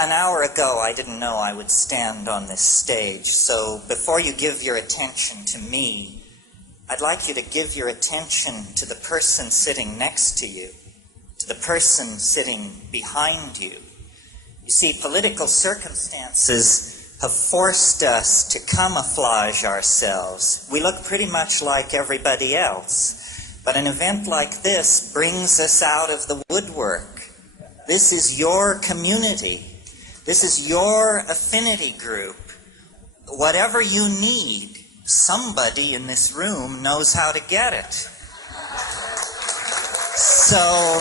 An hour ago, I didn't know I would stand on this stage, so before you give your attention to me, I'd like you to give your attention to the person sitting next to you, to the person sitting behind you. You see, political circumstances have forced us to camouflage ourselves. We look pretty much like everybody else, but an event like this brings us out of the woodwork. This is your community. This is your affinity group. Whatever you need, somebody in this room knows how to get it. So,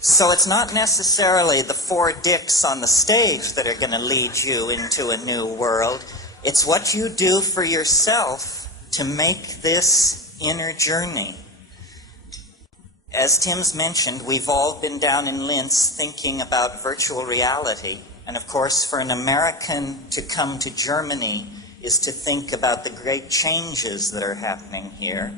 so it's not necessarily the four dicks on the stage that are going to lead you into a new world. It's what you do for yourself to make this inner journey. As Tim's mentioned, we've all been down in Linz thinking about virtual reality. And of course, for an American to come to Germany is to think about the great changes that are happening here.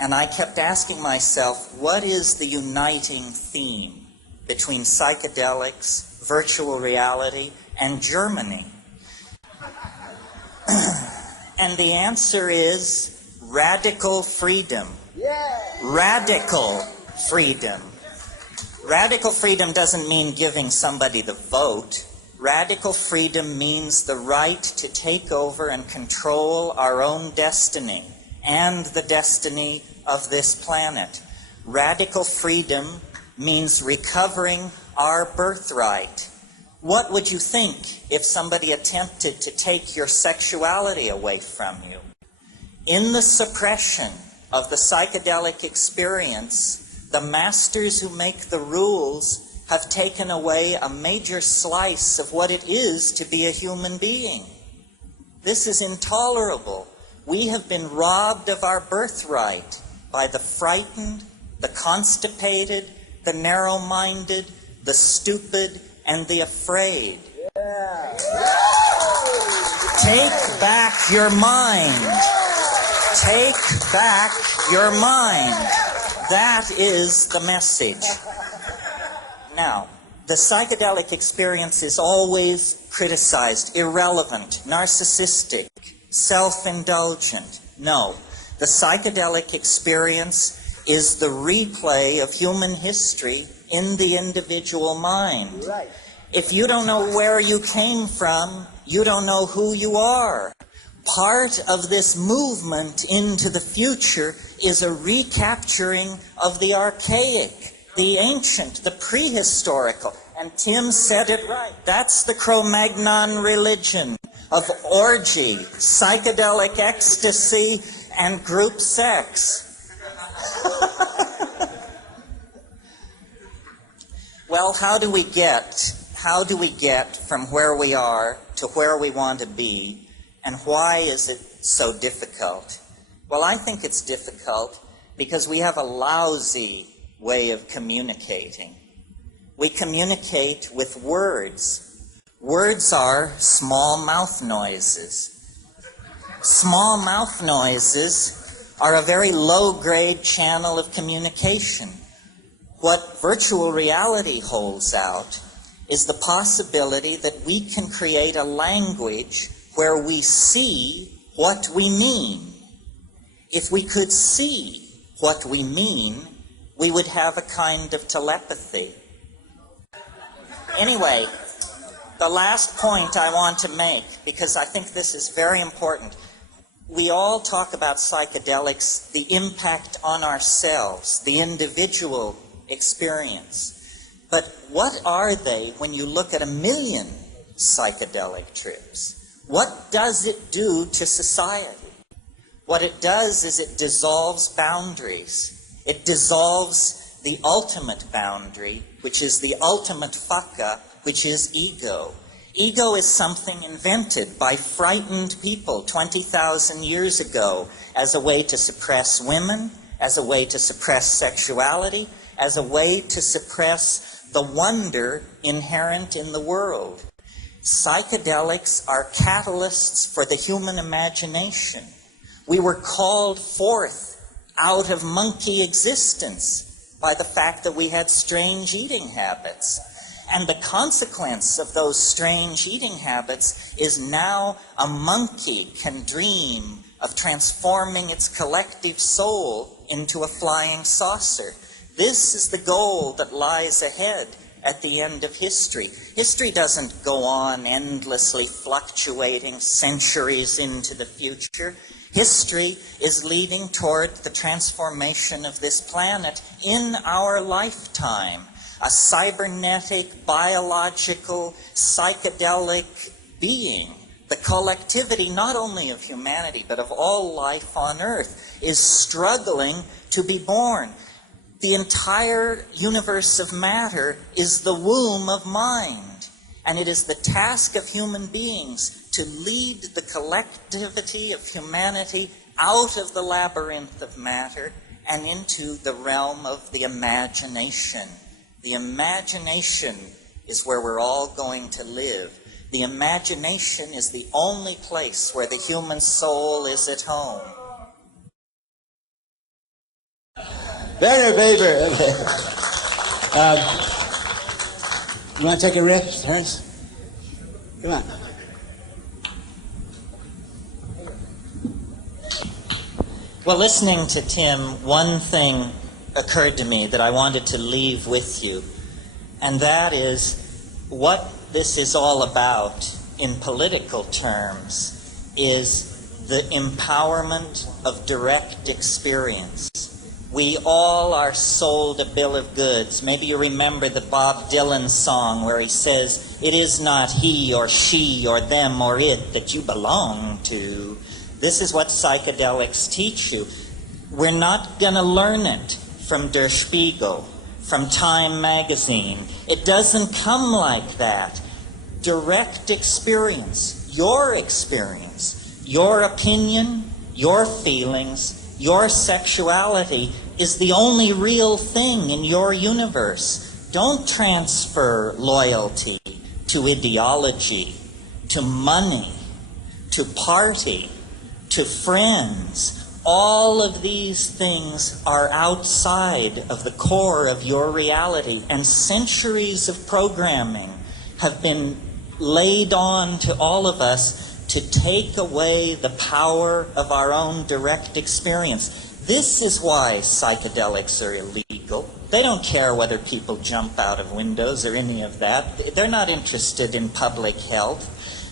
And I kept asking myself, what is the uniting theme between psychedelics, virtual reality, and Germany? And the answer is radical freedom. Yeah. Radical freedom. Radical freedom doesn't mean giving somebody the vote. Radical freedom means the right to take over and control our own destiny and the destiny of this planet. Radical freedom means recovering our birthright. What would you think if somebody attempted to take your sexuality away from you? In the suppression of the psychedelic experience, the masters who make the rules have taken away a major slice of what it is to be a human being. This is intolerable. We have been robbed of our birthright by the frightened, the constipated, the narrow-minded, the stupid, and the afraid. Yeah. Take back your mind. Take back your mind. That is the message. Now, the psychedelic experience is always criticized, irrelevant, narcissistic, self-indulgent. No, the psychedelic experience is the replay of human history in the individual mind. Right. If you don't know where you came from, you don't know who you are. Part of this movement into the future is a recapturing of the archaic, the ancient, the prehistorical. And Tim said it right. That's the Cro-Magnon religion of orgy, psychedelic ecstasy, and group sex. Well, how do we get from where we are to where we want to be? And why is it so difficult? Well, I think it's difficult because we have a lousy way of communicating. We communicate with words. Words are small mouth noises. Small mouth noises are a very low-grade channel of communication. What virtual reality holds out is the possibility that we can create a language where we see what we mean. If we could see what we mean, we would have a kind of telepathy. Anyway, the last point I want to make, because I think this is very important, we all talk about psychedelics, the impact on ourselves, the individual experience. But what are they when you look at 1 million psychedelic trips? What does it do to society? What it does is it dissolves boundaries. It dissolves the ultimate boundary, which is the ultimate fuck-up, which is ego. Ego is something invented by frightened people 20,000 years ago as a way to suppress women, as a way to suppress sexuality, as a way to suppress the wonder inherent in the world. Psychedelics are catalysts for the human imagination. We were called forth out of monkey existence by the fact that we had strange eating habits. And the consequence of those strange eating habits is now a monkey can dream of transforming its collective soul into a flying saucer. This is the goal that lies ahead at the end of history. History doesn't go on endlessly fluctuating centuries into the future. History is leading toward the transformation of this planet in our lifetime. A cybernetic, biological, psychedelic being. The collectivity, not only of humanity, but of all life on Earth, is struggling to be born. The entire universe of matter is the womb of mind. And it is the task of human beings to lead the collectivity of humanity out of the labyrinth of matter and into the realm of the imagination. The imagination is where we're all going to live. The imagination is the only place where the human soul is at home. Werner Weber. You want to take a riff, Terence? Come on. Well, listening to Tim, one thing occurred to me that I wanted to leave with you, and that is what this is all about in political terms is the empowerment of direct experience. We all are sold a bill of goods. Maybe you remember the Bob Dylan song where he says, "It is not he or she or them or it that you belong to." This is what psychedelics teach you. We're not going to learn it from Der Spiegel, from Time magazine. It doesn't come like that. Direct experience, your opinion, your feelings, your sexuality is the only real thing in your universe. Don't transfer loyalty to ideology, to money, to party, to friends. All of these things are outside of the core of your reality, and centuries of programming have been laid on to all of us to take away the power of our own direct experience. This is why psychedelics are illegal. They don't care whether people jump out of windows or any of that. They're not interested in public health.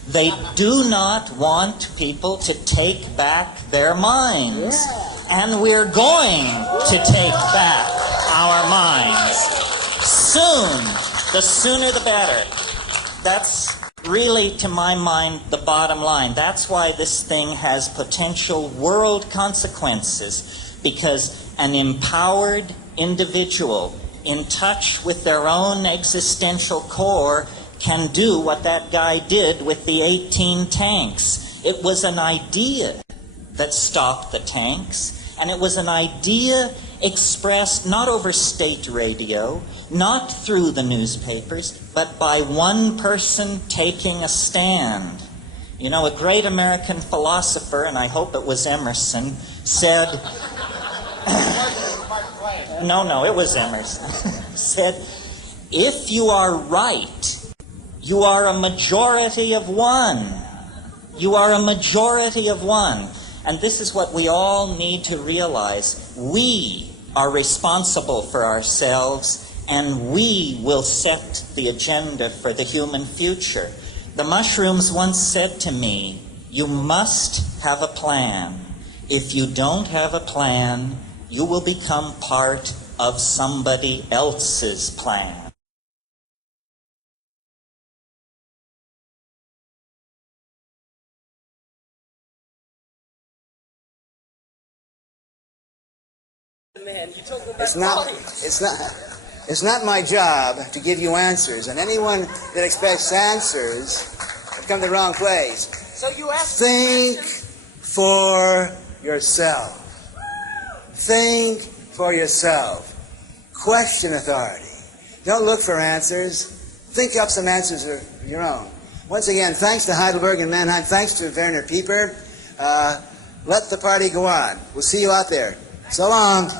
They do not want people to take back their minds. And we're going to take back our minds. Soon. The sooner the better. That's really, to my mind, the bottom line. That's why this thing has potential world consequences, because an empowered individual in touch with their own existential core can do what that guy did with the 18 tanks. It was an idea that stopped the tanks, and it was an idea expressed not over state radio, not through the newspapers, but by one person taking a stand. You know, a great American philosopher, and I hope it was Emerson, said, no, it was Emerson, said, if you are right, you are a majority of one. You are a majority of one. And this is what we all need to realize. We are responsible for ourselves, and we will set the agenda for the human future. The mushrooms once said to me, you must have a plan. If you don't have a plan, you will become part of somebody else's plan. It's not my job to give you answers, and anyone that expects answers have come to the wrong place. So you ask. Think for yourself. Think for yourself. Question authority. Don't look for answers. Think up some answers of your own. Once again, thanks to Heidelberg and Mannheim. Thanks to Werner Pieper. Let the party go on. We'll see you out there. So long.